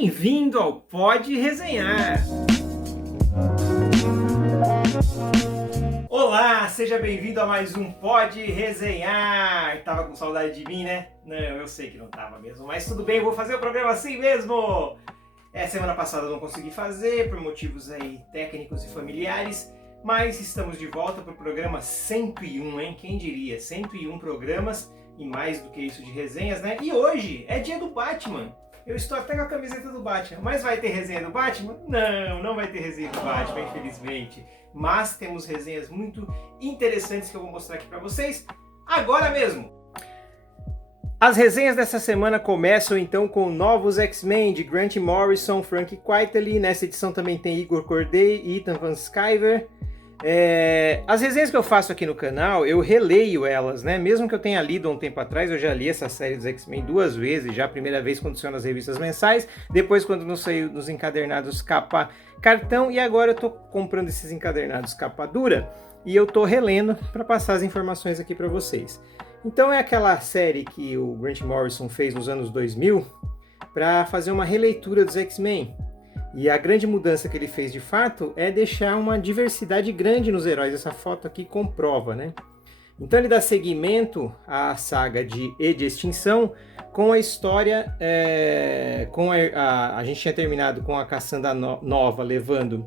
Bem-vindo ao Pode Resenhar! Olá, seja bem-vindo a mais um Pode Resenhar! Tava com saudade de mim, né? Não, eu sei que não tava mesmo, mas tudo bem, vou fazer o programa assim mesmo! Semana passada eu não consegui fazer, por motivos aí técnicos e familiares, mas estamos de volta para o programa 101, hein? Quem diria? 101 programas e mais do que isso de resenhas, né? E hoje é dia do Batman! Eu estou até com a camiseta do Batman, mas vai ter resenha do Batman? Não, não vai ter resenha do Batman, infelizmente. Mas temos resenhas muito interessantes que eu vou mostrar aqui para vocês agora mesmo. As resenhas dessa semana começam então com Novos X-Men de Grant Morrison, Frank Quitely. Nessa edição também tem Igor Corday e Ethan Van Sciver. As resenhas que eu faço aqui no canal, eu releio elas, né? Mesmo que eu tenha lido há um tempo atrás, eu já li essa série dos X-Men 2 vezes, já a primeira vez quando saiu nas revistas mensais, depois quando não saiu nos encadernados capa cartão, e agora eu tô comprando esses encadernados capa dura, e eu tô relendo para passar as informações aqui para vocês. Então é aquela série que o Grant Morrison fez nos anos 2000 para fazer uma releitura dos X-Men. E a grande mudança que ele fez de fato é deixar uma diversidade grande nos heróis. Essa foto aqui comprova, né? Então ele dá seguimento à saga de E de Extinção com a história... a gente tinha terminado com a Cassandra Nova levando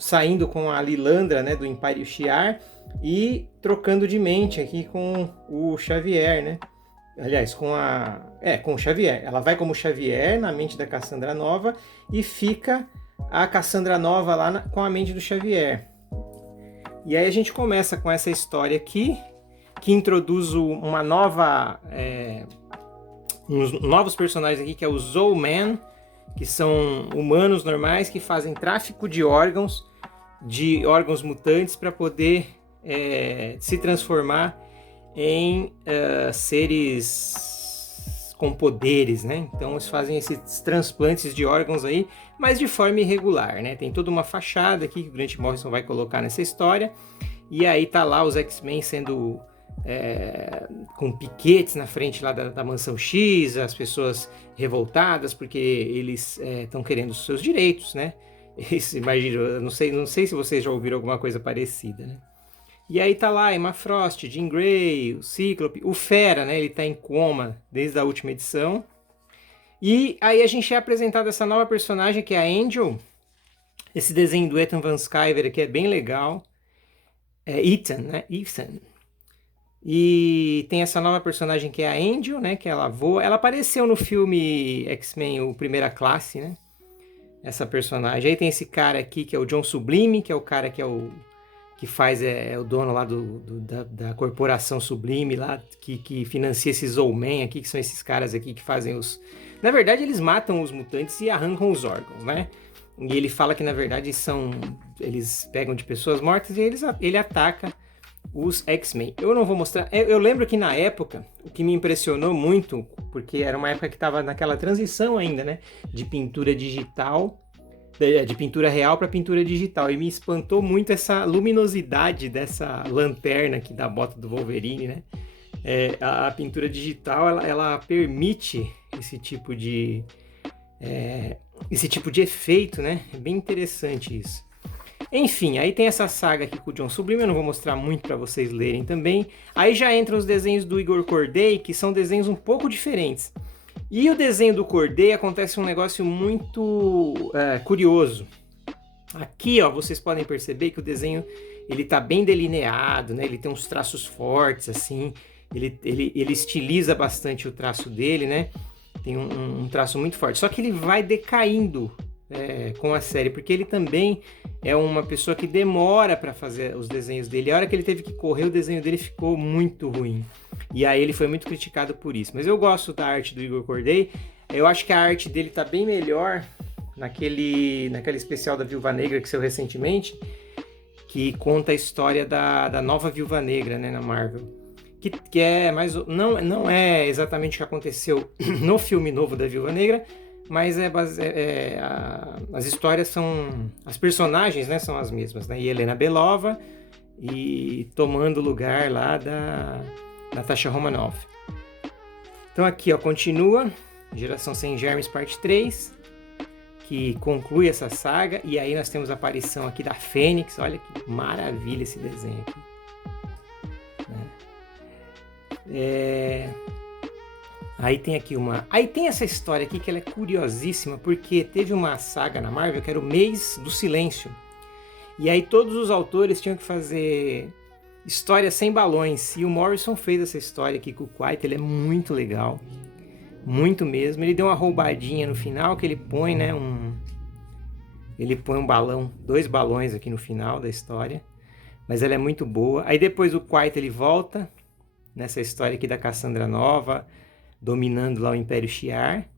saindo com a Lilandra, né, do Império Shi'ar, e trocando de mente aqui com o Xavier, né? Aliás, com o Xavier. Ela vai como Xavier na mente da Cassandra Nova e fica a Cassandra Nova lá com a mente do Xavier. E aí a gente começa com essa história aqui, que introduz uma nova... uns novos personagens aqui, que é o Zooman, que são humanos normais que fazem tráfico de órgãos mutantes para poder se transformar em seres com poderes, né? Então eles fazem esses transplantes de órgãos aí, mas de forma irregular, né? Tem toda uma fachada aqui que o Grant Morrison vai colocar nessa história, e aí tá lá os X-Men sendo com piquetes na frente lá da Mansão X, as pessoas revoltadas porque eles estão querendo os seus direitos, né? Imagina, não sei se vocês já ouviram alguma coisa parecida, né? E aí tá lá Emma Frost, Jean Grey, o Cíclope, o Fera, né? Ele tá em coma desde a última edição. E aí a gente é apresentado essa nova personagem que é a Angel. Esse desenho do Ethan Van Sciver aqui é bem legal. Ethan, né? Ethan. E tem essa nova personagem que é a Angel, né? Que ela voa. Ela apareceu no filme X-Men, o Primeira Classe, né? Essa personagem. Aí tem esse cara aqui que é o John Sublime, que é o cara que é o dono lá da corporação Sublime lá, que financia esses Zoomen aqui, que são esses caras aqui que fazem os... Na verdade, eles matam os mutantes e arrancam os órgãos, né? E ele fala que, na verdade, eles pegam de pessoas mortas e ele ataca os X-Men. Eu não vou mostrar... Eu lembro que, na época, o que me impressionou muito, porque era uma época que estava naquela transição ainda, né? De pintura digital... de pintura real para pintura digital, e me espantou muito essa luminosidade dessa lanterna aqui da bota do Wolverine, né? A pintura digital ela permite esse tipo de efeito, né? É bem interessante isso. Enfim, aí tem essa saga aqui com o John Sublime, eu não vou mostrar muito para vocês lerem também. Aí já entram os desenhos do Igor Corday, que são desenhos um pouco diferentes. E o desenho do Corday acontece um negócio muito curioso. Aqui, ó, vocês podem perceber que o desenho ele tá bem delineado, né? Ele tem uns traços fortes, assim. Ele estiliza bastante o traço dele, né? Tem um traço muito forte. Só que ele vai decaindo com a série, porque ele também é uma pessoa que demora para fazer os desenhos dele. A hora que ele teve que correr, o desenho dele ficou muito ruim. E aí ele foi muito criticado por isso. Mas eu gosto da arte do Igor Corday. Eu acho que a arte dele tá bem melhor naquele especial da Viúva Negra que saiu recentemente, que conta a história da nova Viúva Negra, né, na Marvel. Que é mais... Não é exatamente o que aconteceu no filme novo da Viúva Negra, mas as histórias são... As personagens, né, são as mesmas, né? E Helena Belova e tomando o lugar lá da Natasha Romanoff. Então aqui, ó, continua Geração Sem Germes, parte 3, que conclui essa saga. E aí nós temos a aparição aqui da Fênix. Olha que maravilha esse desenho aqui. Aí tem aqui Aí tem essa história aqui que ela é curiosíssima, porque teve uma saga na Marvel que era o Mês do Silêncio. E aí todos os autores tinham que fazer histórias sem balões. E o Morrison fez essa história aqui com o Quite. Ele é muito legal. Muito mesmo. Ele deu uma roubadinha no final, que ele põe, né, ele põe um balão, 2 balões aqui no final da história. Mas ela é muito boa. Aí depois o Quite ele volta nessa história aqui da Cassandra Nova, dominando lá o Império Shi'ar.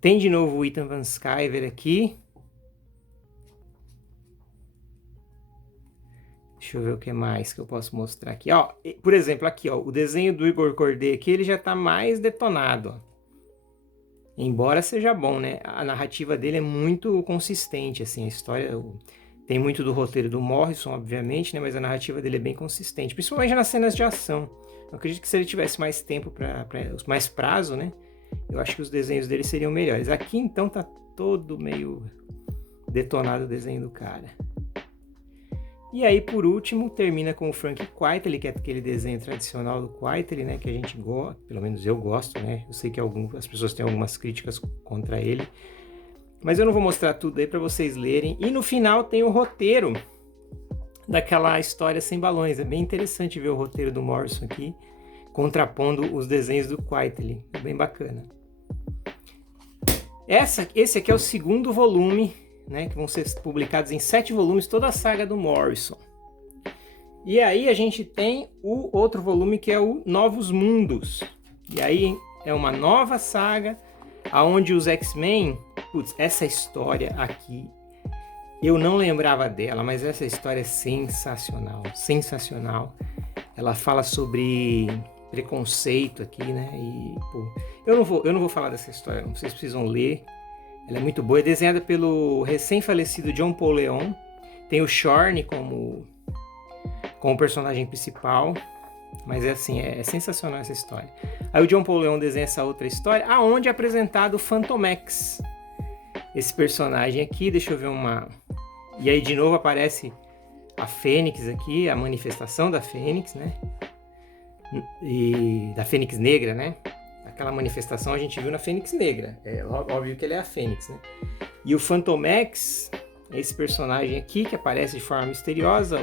Tem de novo o Ethan Van Sciver aqui. Deixa eu ver o que mais que eu posso mostrar aqui. Ó, por exemplo, aqui, ó, o desenho do Igor Corday aqui, ele já está mais detonado. Ó. Embora seja bom, né? A narrativa dele é muito consistente, assim, a história... Tem muito do roteiro do Morrison, obviamente, né? Mas a narrativa dele é bem consistente, principalmente nas cenas de ação. Eu acredito que se ele tivesse mais tempo, mais prazo, né? Eu acho que os desenhos dele seriam melhores. Aqui, então, tá todo meio detonado o desenho do cara. E aí, por último, termina com o Frank Quitely, que é aquele desenho tradicional do Quitely, né? Que a gente gosta, pelo menos eu gosto, né? Eu sei que as pessoas têm algumas críticas contra ele. Mas eu não vou mostrar tudo aí para vocês lerem. E no final tem o roteiro daquela história sem balões. É bem interessante ver o roteiro do Morrison aqui, contrapondo os desenhos do Quitely. É bem bacana. Esse aqui é o segundo volume, né, que vão ser publicados em 7 volumes, toda a saga do Morrison. E aí a gente tem o outro volume que é o Novos Mundos. E aí é uma nova saga, onde os X-Men... Putz, essa história aqui, eu não lembrava dela, mas essa história é sensacional, sensacional. Ela fala sobre preconceito aqui, né? E, pô, eu não vou falar dessa história, não. Vocês precisam ler. Ela é muito boa, é desenhada pelo recém-falecido John Paul Leon. Tem o Shorn como personagem principal. Mas é assim, é sensacional essa história. Aí o John Paul Leon desenha essa outra história, aonde é apresentado o Fantomex. Esse personagem aqui, deixa eu ver uma... E aí de novo aparece a Fênix aqui, a manifestação da Fênix, né? E da Fênix Negra, né? Aquela manifestação a gente viu na Fênix Negra. É óbvio que ele é a Fênix, né? E o Fantomex, esse personagem aqui que aparece de forma misteriosa...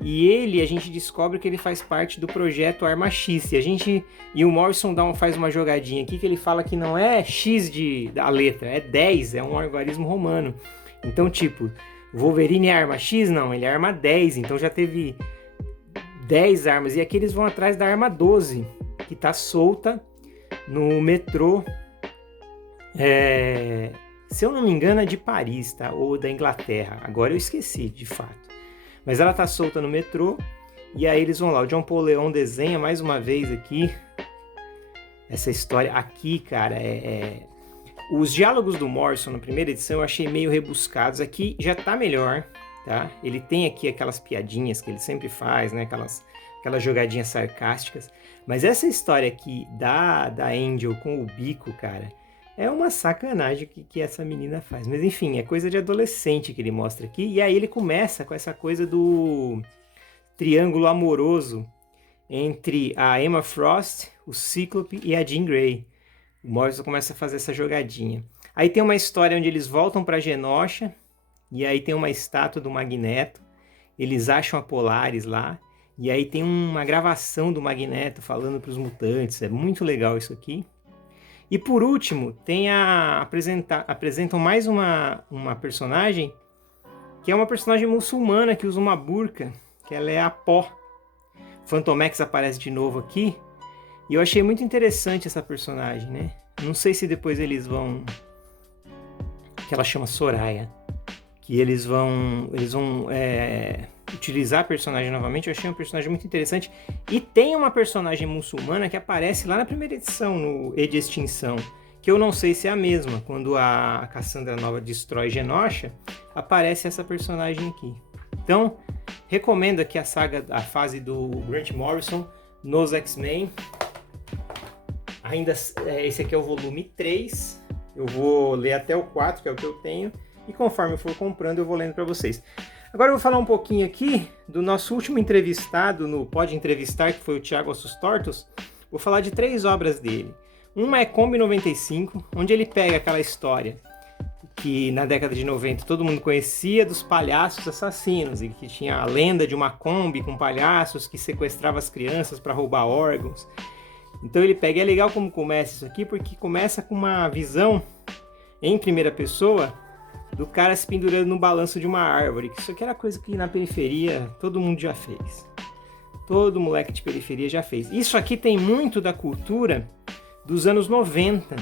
E a gente descobre que ele faz parte do projeto Arma X. E o Morrison faz uma jogadinha aqui que ele fala que não é X da letra, é 10, é um algarismo romano. Então, tipo, Wolverine é arma X? Não, ele é arma 10, então já teve 10 armas. E aqui eles vão atrás da arma 12, que tá solta no metrô, se eu não me engano é de Paris, tá? Ou da Inglaterra, agora eu esqueci, de fato. Mas ela tá solta no metrô, e aí eles vão lá. O John Paul Leon desenha mais uma vez aqui essa história. Aqui, cara, os diálogos do Morrison na primeira edição eu achei meio rebuscados. Aqui já tá melhor, tá? Ele tem aqui aquelas piadinhas que ele sempre faz, né? Aquelas jogadinhas sarcásticas. Mas essa história aqui da Angel com o bico, cara, é uma sacanagem que essa menina faz. Mas enfim, é coisa de adolescente que ele mostra aqui. E aí ele começa com essa coisa do triângulo amoroso entre a Emma Frost, o Cíclope e a Jean Grey. O Morrison começa a fazer essa jogadinha. Aí tem uma história onde eles voltam para Genosha. E aí tem uma estátua do Magneto. Eles acham a Polaris lá. E aí tem uma gravação do Magneto falando para os mutantes. É muito legal isso aqui. E por último, apresentam mais uma personagem, que é uma personagem muçulmana que usa uma burca, que ela é a Pó. Fantomex aparece de novo aqui, e eu achei muito interessante essa personagem, né? Não sei se depois eles vão... que ela chama Soraya. Que eles vão utilizar a personagem novamente. Eu achei uma personagem muito interessante. E tem uma personagem muçulmana que aparece lá na primeira edição, no E de Extinção, que eu não sei se é a mesma. Quando a Cassandra Nova destrói Genosha, aparece essa personagem aqui. Então, recomendo aqui a fase do Grant Morrison nos X-Men. ainda esse aqui é o volume 3. Eu vou ler até o 4, que é o que eu tenho. E conforme eu for comprando, eu vou lendo para vocês. Agora eu vou falar um pouquinho aqui do nosso último entrevistado no Pode Entrevistar, que foi o Thiago Ossos Tortos. Vou falar de 3 obras dele. Uma é Kombi 95, onde ele pega aquela história que na década de 90 todo mundo conhecia dos palhaços assassinos, e que tinha a lenda de uma Kombi com palhaços que sequestrava as crianças para roubar órgãos. Então ele pega, e é legal como começa isso aqui, porque começa com uma visão em primeira pessoa do cara se pendurando no balanço de uma árvore, que isso aqui era coisa que na periferia todo mundo já fez. Todo moleque de periferia já fez. Isso aqui tem muito da cultura dos anos 90.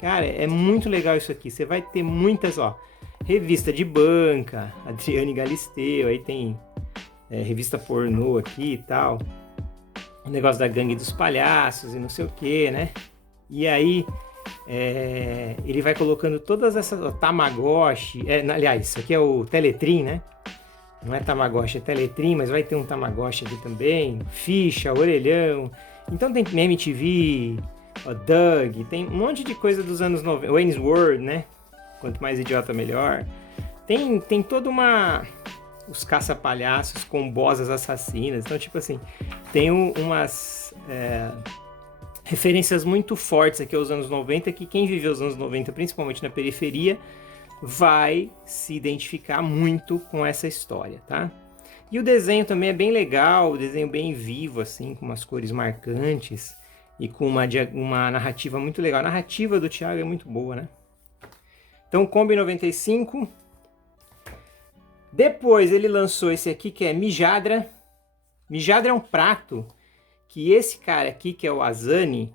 Cara, é muito legal isso aqui. Você vai ter muitas, revista de banca, Adriane Galisteu, aí tem revista pornô aqui e tal. O negócio da gangue dos palhaços e não sei o que, né? E aí ele vai colocando todas essas... Tamagotchi, aliás, isso aqui é o Teletrim, né? Não é Tamagotchi, é Teletrim, mas vai ter um Tamagotchi aqui também. Ficha, Orelhão. Então tem MTV, Doug, tem um monte de coisa dos anos 90. Wayne's World, né? Quanto mais idiota, melhor. Tem toda uma... Os caça-palhaços com bosas assassinas. Então, tipo assim, tem umas... referências muito fortes aqui aos anos 90, que quem viveu os anos 90, principalmente na periferia, vai se identificar muito com essa história, tá? E o desenho também é bem legal, o desenho bem vivo, assim, com umas cores marcantes e com uma narrativa muito legal. A narrativa do Thiago é muito boa, né? Então, Kombi 95. Depois ele lançou esse aqui, que é Mijadra. Mijadra é um prato que esse cara aqui, que é o Azani,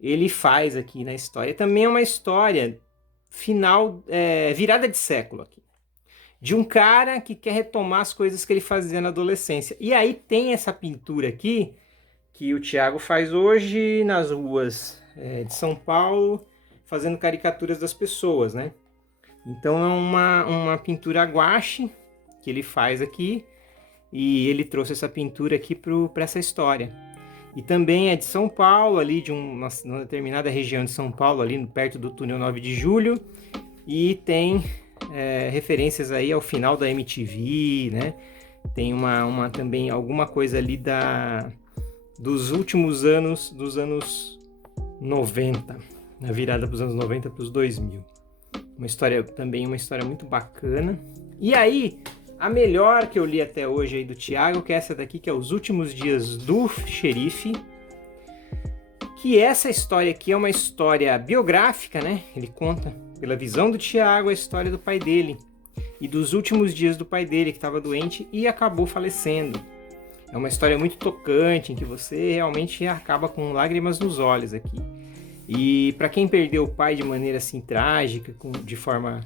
ele faz aqui na história. Também é uma história final, virada de século aqui. De um cara que quer retomar as coisas que ele fazia na adolescência. E aí tem essa pintura aqui, que o Thiago faz hoje nas ruas de São Paulo, fazendo caricaturas das pessoas, né? Então é uma pintura gouache que ele faz aqui. E ele trouxe essa pintura aqui para essa história. E também é de São Paulo, ali de uma determinada região de São Paulo, ali perto do túnel 9 de julho. E tem referências aí ao final da MTV, né? Tem também alguma coisa ali dos últimos anos, dos anos 90, na virada para os anos 90 para os 2000. Uma história muito bacana. E aí... A melhor que eu li até hoje aí do Thiago, que é essa daqui, que é Os Últimos Dias do Xerife. Que essa história aqui é uma história biográfica, né? Ele conta, pela visão do Thiago, a história do pai dele. E dos últimos dias do pai dele, que estava doente e acabou falecendo. É uma história muito tocante, em que você realmente acaba com lágrimas nos olhos aqui. E para quem perdeu o pai de maneira assim trágica, de forma...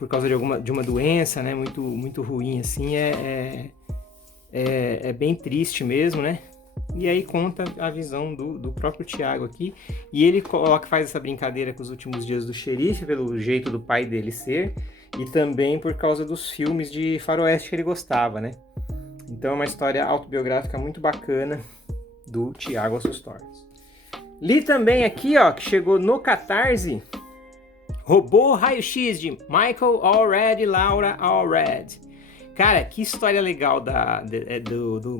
por causa de uma doença, né, muito, muito ruim, assim, é bem triste mesmo, né? E aí conta a visão do próprio Thiago aqui, e ele faz essa brincadeira com os últimos dias do xerife, pelo jeito do pai dele ser, e também por causa dos filmes de faroeste que ele gostava, né? Então é uma história autobiográfica muito bacana do Thiago Ossos Tortos. Li também aqui, que chegou no Catarse, Robô Raio-X, de Michael Allred e Laura Allred. Cara, que história legal do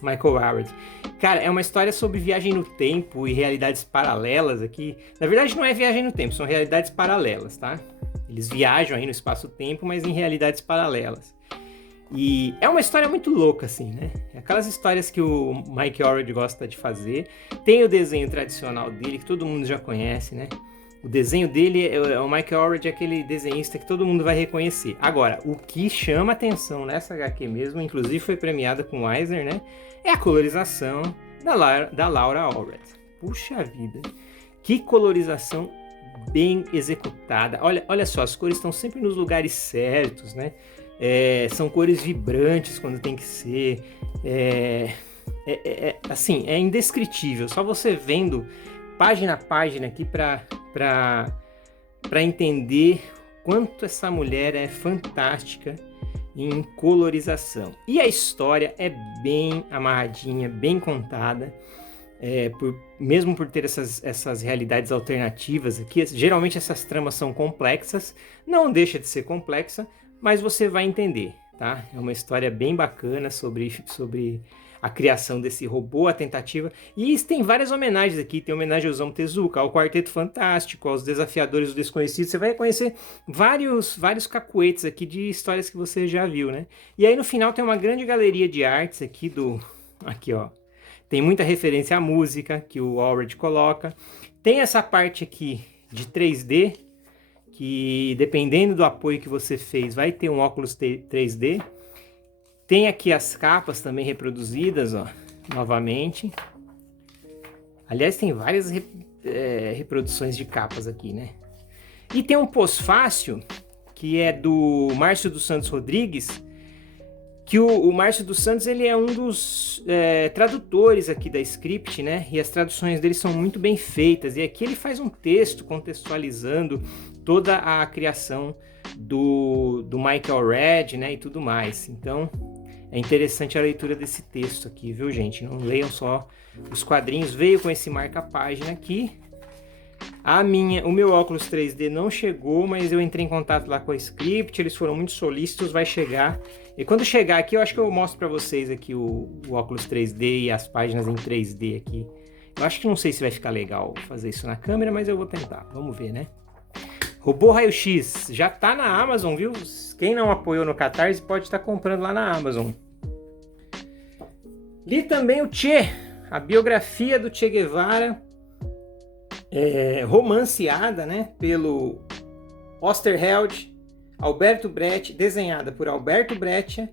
Michael Allred. Cara, é uma história sobre viagem no tempo e realidades paralelas aqui. Na verdade, não é viagem no tempo, são realidades paralelas, tá? Eles viajam aí no espaço-tempo, mas em realidades paralelas. E é uma história muito louca, assim, né? Aquelas histórias que o Mike Allred gosta de fazer. Tem o desenho tradicional dele, que todo mundo já conhece, né? O desenho dele, o Mike Allred é aquele desenhista que todo mundo vai reconhecer. Agora, o que chama atenção nessa HQ mesmo, inclusive foi premiada com o Eisner, né? É a colorização da Laura Allred. Puxa vida, que colorização bem executada. Olha só, as cores estão sempre nos lugares certos, né? São cores vibrantes quando tem que ser. Assim, é indescritível. Só você vendo página a página aqui para entender quanto essa mulher é fantástica em colorização. E a história é bem amarradinha, bem contada. mesmo por ter essas realidades alternativas aqui, geralmente essas tramas são complexas, não deixa de ser complexa, mas você vai entender, tá? É uma história bem bacana sobre a criação desse robô, a tentativa, e tem várias homenagens aqui, tem homenagem ao Osamu Tezuka, ao Quarteto Fantástico, aos Desafiadores do Desconhecido, você vai conhecer vários cacuetes aqui de histórias que você já viu, né? E aí no final tem uma grande galeria de artes aqui aqui ó, tem muita referência à música que o Allred coloca, tem essa parte aqui de 3D, que dependendo do apoio que você fez, vai ter um óculos 3D. Tem aqui as capas também reproduzidas, ó, novamente. Aliás, tem várias reproduções de capas aqui, né? E tem um pós-fácil, que é do Márcio dos Santos Rodrigues, que o Márcio dos Santos, ele é um dos tradutores aqui da Script, né? E as traduções dele são muito bem feitas. E aqui ele faz um texto contextualizando toda a criação do Michael Red, né? E tudo mais. Então, é interessante a leitura desse texto aqui, viu, gente? Não leiam só os quadrinhos. Veio com esse marca-página aqui. O meu óculos 3D não chegou, mas eu entrei em contato lá com a Script, eles foram muito solícitos, vai chegar. E quando chegar aqui, eu acho que eu mostro para vocês aqui o óculos 3D e as páginas em 3D aqui. Eu acho que não sei se vai ficar legal fazer isso na câmera, mas eu vou tentar. Vamos ver, né? Robô Raio-X já tá na Amazon, viu? Quem não apoiou no Catarse pode estar comprando lá na Amazon. Li também o Che, a biografia do Che Guevara, romanceada, né, pelo Osterheld, Alberto Breccia, desenhada por Alberto Breccia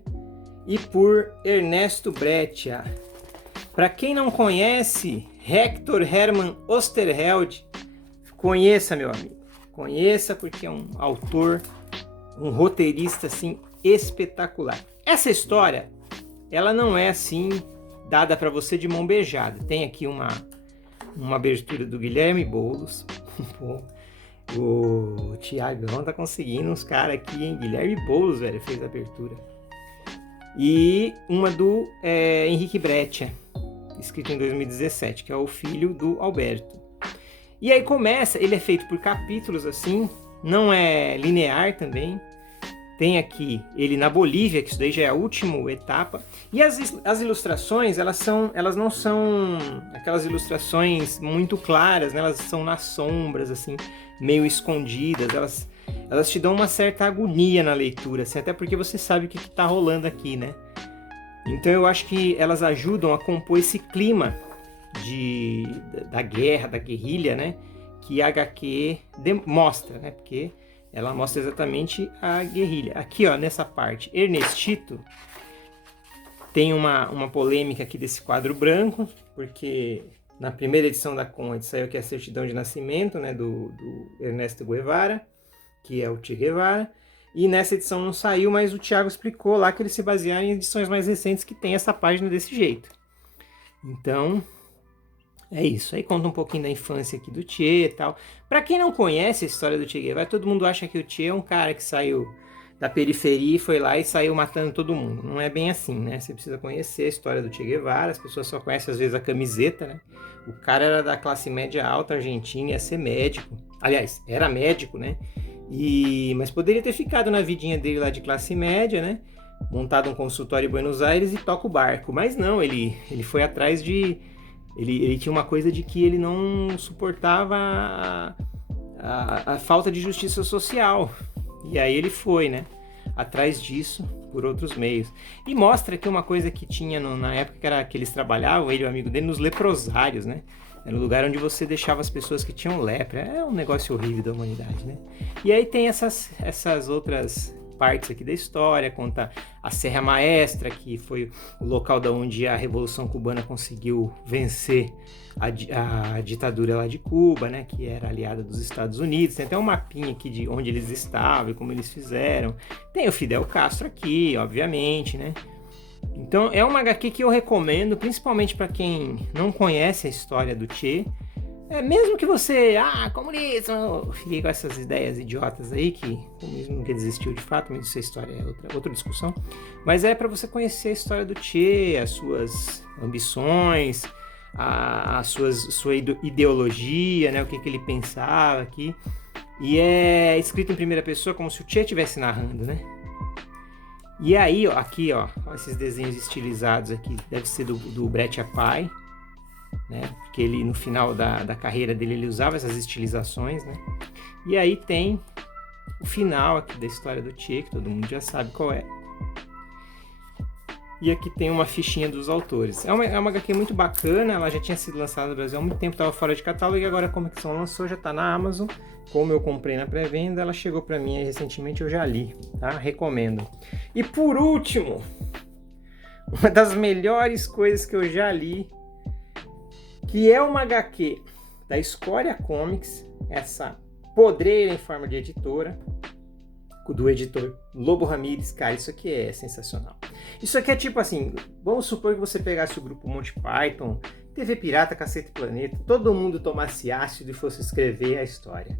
e por Ernesto Breccia. Para quem não conhece, Hector Hermann Osterheld, conheça, meu amigo. Conheça, porque é um autor, um roteirista assim espetacular. Essa história, ela não é assim dada para você de mão beijada. Tem aqui uma abertura do Guilherme Boulos. O Thiagão tá conseguindo uns caras aqui, hein? Guilherme Boulos, velho, fez a abertura. E uma do Henrique Breccia, escrito em 2017, que é o filho do Alberto. E aí começa, ele é feito por capítulos assim, não é linear também. Tem aqui ele na Bolívia, que isso daí já é a última etapa. E as ilustrações, elas não são aquelas ilustrações muito claras, né? Elas são nas sombras, assim, meio escondidas. Elas te dão uma certa agonia na leitura, assim, até porque você sabe o que está rolando aqui, né? Então eu acho que elas ajudam a compor esse clima da guerra, da guerrilha, né? Que a HQ mostra, né? Porque ela mostra exatamente a guerrilha. Aqui, ó, nessa parte, Ernestito, tem uma polêmica aqui desse quadro branco, porque na primeira edição da Conde saiu aqui a certidão de nascimento, né, do Ernesto Guevara, que é o Che Guevara, e nessa edição não saiu, mas o Thiago explicou lá que eles se basearam em edições mais recentes que tem essa página desse jeito. Então, é isso. Aí conta um pouquinho da infância aqui do Che e tal. Pra quem não conhece a história do Che Guevara, todo mundo acha que o Che é um cara que saiu da periferia e foi lá e saiu matando todo mundo. Não é bem assim, né? Você precisa conhecer a história do Che Guevara. As pessoas só conhecem às vezes a camiseta, né? O cara era da classe média alta argentina, ia ser médico. Aliás, era médico, né? Mas poderia ter ficado na vidinha dele lá de classe média, né? Montado um consultório em Buenos Aires e toca o barco. Mas não, ele foi atrás de... Ele tinha uma coisa de que ele não suportava a falta de justiça social. E aí ele foi, né? Atrás disso, por outros meios. E mostra aqui uma coisa que tinha na época que era que eles trabalhavam, ele e o amigo dele, nos leprosários, né? Era o lugar onde você deixava as pessoas que tinham lepra. É um negócio horrível da humanidade, né? E aí tem essas outras partes aqui da história, conta a Serra Maestra, que foi o local da onde a Revolução Cubana conseguiu vencer a ditadura lá de Cuba, né, que era aliada dos Estados Unidos. Tem até um mapinha aqui de onde eles estavam e como eles fizeram. Tem o Fidel Castro aqui, obviamente, né? Então é uma HQ que eu recomendo, principalmente para quem não conhece a história do Che. Mesmo que você, comunismo, fiquei com essas ideias idiotas aí, que o comunismo nunca existiu de fato, mas essa história é outra discussão. Mas é para você conhecer a história do Che, as suas ambições, sua ideologia, né? O que ele pensava aqui. E é escrito em primeira pessoa, como se o Che estivesse narrando, né? E aí, ó, aqui, ó, esses desenhos estilizados aqui, deve ser do Brett Apai, né? Porque ele, no final da carreira dele, ele usava essas estilizações, né? E aí tem o final aqui da história do Che, que todo mundo já sabe qual é. E aqui tem uma fichinha dos autores. É uma HQ muito bacana, ela já tinha sido lançada no Brasil há muito tempo, estava fora de catálogo, e agora a Comic Con lançou, já está na Amazon. Como eu comprei na pré-venda, ela chegou para mim aí recentemente, eu já li, tá? Recomendo. E por último, uma das melhores coisas que eu já li, que é uma HQ da Escória Comics, essa podreira em forma de editora, do editor Lobo Ramírez. Cara, isso aqui é sensacional. Isso aqui é tipo assim, vamos supor que você pegasse o grupo Monty Python, TV Pirata, Cacete Planeta, todo mundo tomasse ácido e fosse escrever a história.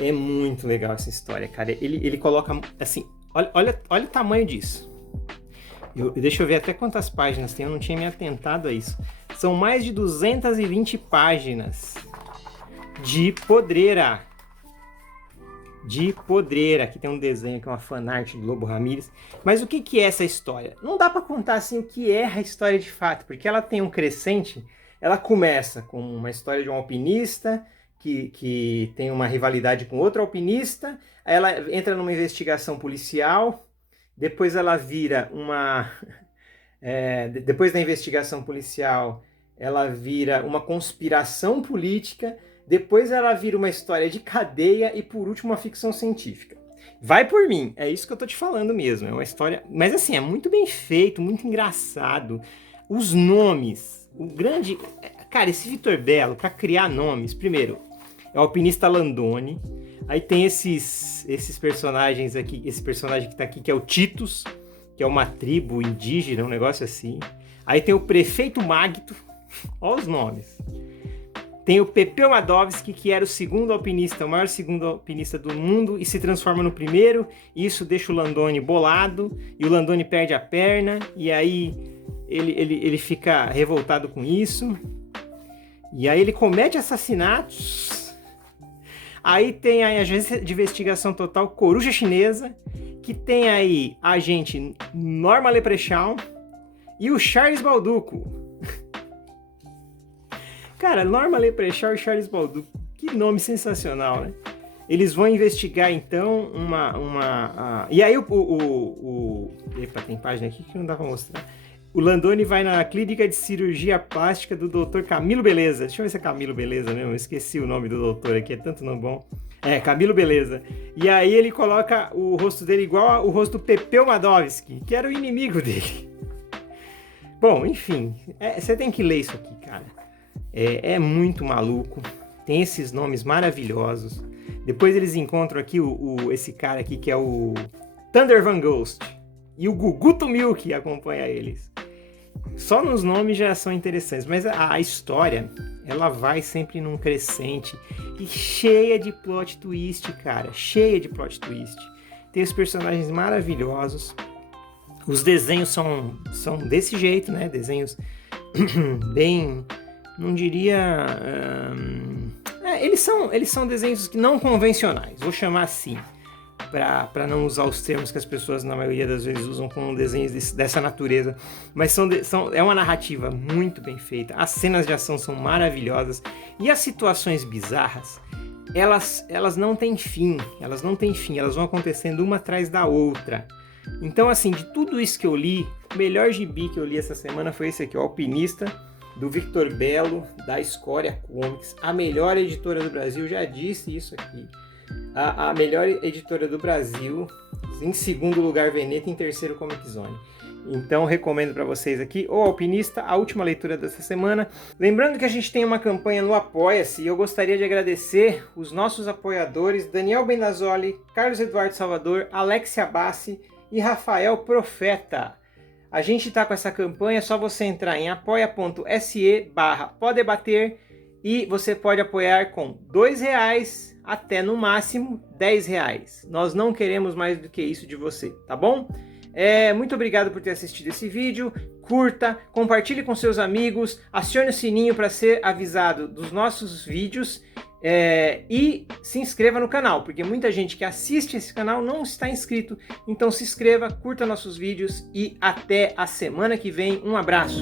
É muito legal essa história, cara. Ele coloca, assim, olha o tamanho disso. Deixa eu ver até quantas páginas tem, eu não tinha me atentado a isso. São mais de 220 páginas de podreira. Aqui tem um desenho que é uma fanart do Lobo Ramírez. Mas o que é essa história? Não dá para contar assim o que é a história de fato, porque ela tem um crescente. Ela começa com uma história de um alpinista que tem uma rivalidade com outro alpinista. Aí ela entra numa investigação policial. Depois ela vira uma... depois da investigação policial, ela vira uma conspiração política. Depois ela vira uma história de cadeia e, por último, uma ficção científica. Vai por mim, é isso que eu tô te falando mesmo. É uma história... Mas, assim, é muito bem feito, muito engraçado. Os nomes, o grande... Cara, esse Vitor Bello, pra criar nomes, primeiro, é o alpinista Landoni. Aí tem esses personagens aqui, esse personagem que tá aqui, que é o Titus, que é uma tribo indígena, um negócio assim. Aí tem o prefeito Magto, olha os nomes. Tem o Pepeu Madovski, que era o segundo alpinista, o maior segundo alpinista do mundo, e se transforma no primeiro. Isso deixa o Landoni bolado, e o Landoni perde a perna, e aí ele fica revoltado com isso. E aí ele comete assassinatos. Aí tem a agência de investigação total Coruja Chinesa, que tem aí a agente Norma Leprechaun e o Charles Balduco. Cara, Norma Leprechaun e Charles Balduco, que nome sensacional, né? Eles vão investigar, então, E aí Epa, tem página aqui que não dá pra mostrar. O Landoni vai na clínica de cirurgia plástica do Dr. Camilo Beleza. Deixa eu ver se é Camilo Beleza mesmo, eu esqueci o nome do doutor aqui, é tanto nome bom. É, Camilo Beleza. E aí ele coloca o rosto dele igual ao rosto do Pepeu Madovski, que era o inimigo dele. Bom, enfim, você tem que ler isso aqui, cara. É muito maluco, tem esses nomes maravilhosos. Depois eles encontram aqui esse cara aqui que é o Thunder Van Ghost, e o Guguto Milk acompanha eles. Só nos nomes já são interessantes, mas a história, ela vai sempre num crescente e cheia de plot twist, cara, cheia de plot twist. Tem os personagens maravilhosos, os desenhos são desse jeito, né, desenhos bem... Não diria... eles são desenhos não convencionais, vou chamar assim, para não usar os termos que as pessoas na maioria das vezes usam com desenhos dessa natureza, mas é uma narrativa muito bem feita, as cenas de ação são maravilhosas e as situações bizarras, elas não têm fim, elas vão acontecendo uma atrás da outra. Então, assim, de tudo isso que eu li, o melhor gibi que eu li essa semana foi esse aqui, o Alpinista, do Vitor Bello, da Escória Comics, a melhor editora do Brasil, já disse isso aqui, a melhor editora do Brasil, em segundo lugar Veneta, em terceiro Comic Zone. Então recomendo para vocês aqui o Alpinista, a última leitura dessa semana. Lembrando que a gente tem uma campanha no Apoia-se e eu gostaria de agradecer os nossos apoiadores Daniel Benazoli, Carlos Eduardo Salvador, Alexia Bassi e Rafael Profeta. A gente está com essa campanha, é só você entrar em apoia.se/podebater e você pode apoiar com R$2 até no máximo R$10. Nós não queremos mais do que isso de você, tá bom? Muito obrigado por ter assistido esse vídeo. curta, compartilhe com seus amigos, acione o sininho para ser avisado dos nossos vídeos e se inscreva no canal, porque muita gente que assiste esse canal não está inscrito. Então se inscreva, curta nossos vídeos e até a semana que vem. Um abraço!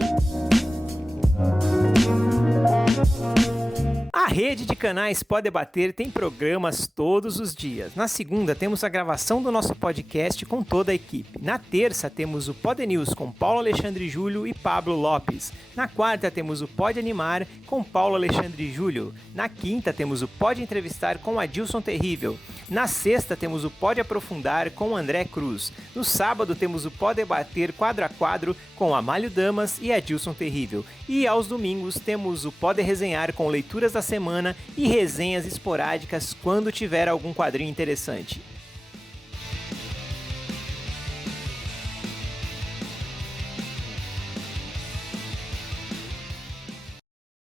A rede de canais Pode Debater tem programas todos os dias. Na segunda, temos a gravação do nosso podcast com toda a equipe. Na terça, temos o Pod News com Paulo Alexandre Júlio e Pablo Lopes. Na quarta, temos o Pode Animar com Paulo Alexandre Júlio. Na quinta, temos o Pode Entrevistar com Adilson Terrível. Na sexta, temos o Pode Aprofundar com André Cruz. No sábado, temos o Pode Debater quadro a quadro com Amálio Damas e Adilson Terrível. E aos domingos, temos o Pode Resenhar com leituras da semana e resenhas esporádicas quando tiver algum quadrinho interessante.